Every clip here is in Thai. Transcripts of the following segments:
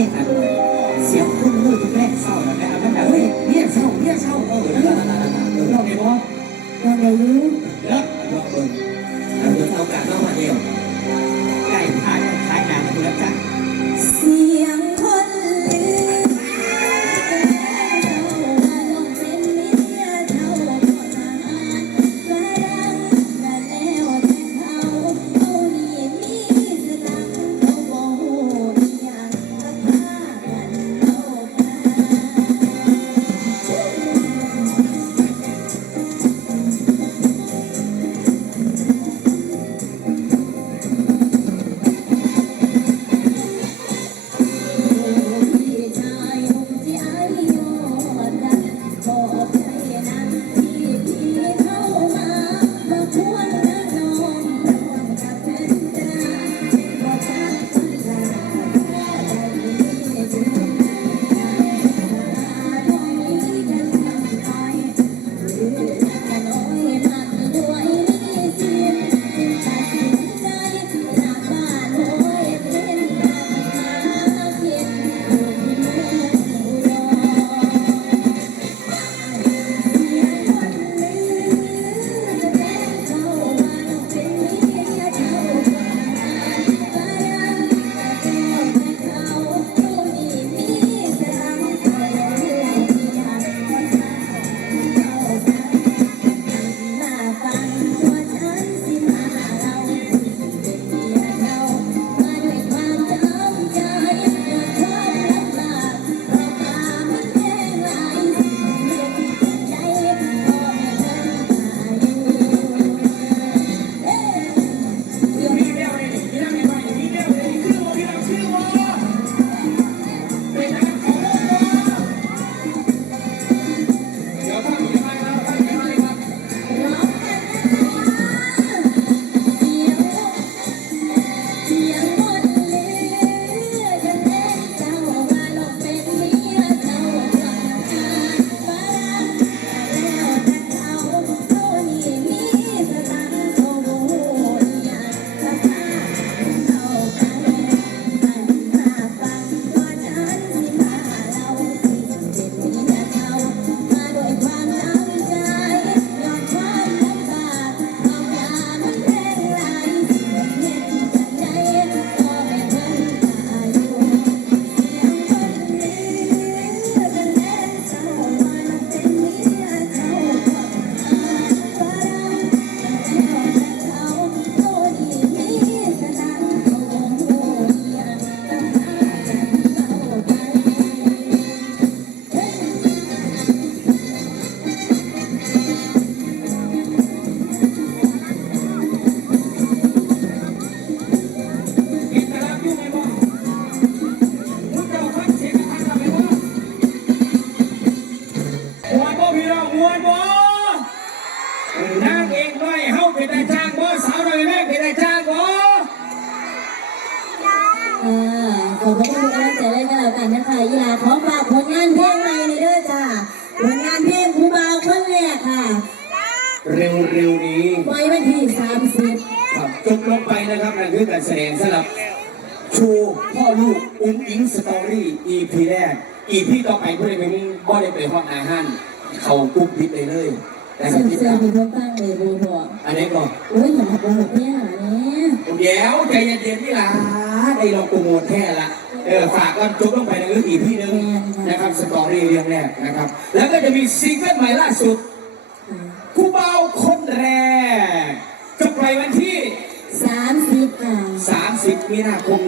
ี่อัเสียงรุ่นมืดทุกแรกเศร้าแล้วแต่อันนั้นบเฮ้ยเนี่ยเศร้าเนี่ยเศร้าเออนั่นแหละเราเนี่ยบอกเราเรารู้ ด้วยการแสดงสำหรับชูพ่อลูกอุ้งอิงสตอรี่อีพีแรกอีพีต่อไปผู้ใดไปนี่ก็ได้ไปห้องอาหารเขาปุ๊บพิดเลยเลยแต่ฉันเสียมีเพื่อนตั้งเลยบูบออันนี้ก่อนโอ้ยอย่ามาโกหกเนี่ยเนี่ยเดี๋ยวใจเย็นๆนี่ล่ะได้ลองโปรโมทแค่ละเออฝากกันจบลงไปในเอีพีหนึ่งนะครับสตอรี่เรื่องแรกนะครับ แล้วก็จะมีซิงเกิลใหม่ล่าสุด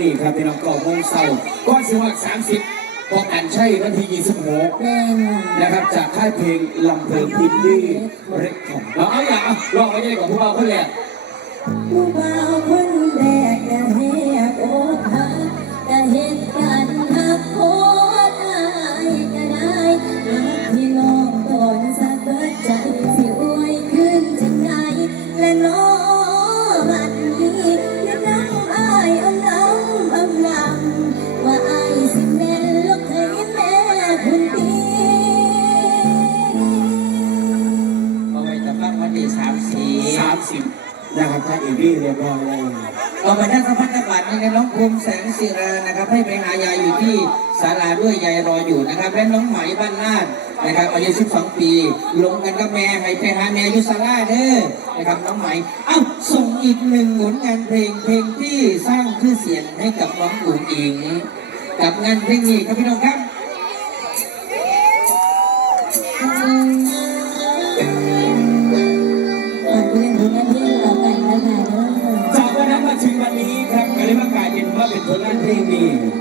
นี่ครับพี่น้องก่ามงเศร้าก้อนสิวักสามสิบพออนใช่นาทียี่สิบหกแม่นะครับจากค่ายเพลงลำเพลิงพิมพ์ดีเรคคอร์เราเอาอย่างลองเอาใจกับพวกเราคนแรกผู้บ่าคนแรกอย่เรียโอ้ทักอะเห็นกันหักโคตรอายก็ได้รักพี่น้องก่อนสัเบิดใจสิอวยขึ้นจังไงและน้อง ต่อไปท่านสัมพันธบัตรนะครับน้องภูมิแสงศิรานะครับ ให้ไปหายายอยู่ที่ศาลาด้วยยายรออยู่นะครับ และน้องไหมบ้านลาดนะครับอายุ 12 ปีลงกันกับแม่ให้ไปหาแม่อยู่ศาลาเด้อนะครับน้องไหมเอ้าส่งอีกหนึ่งผลงานเพลงเพลงที่สร้างชื่อเสียงให้กับน้องอุ๋งองกับงานเพลงนี้ครับพี่น้องครับ Olha em mim.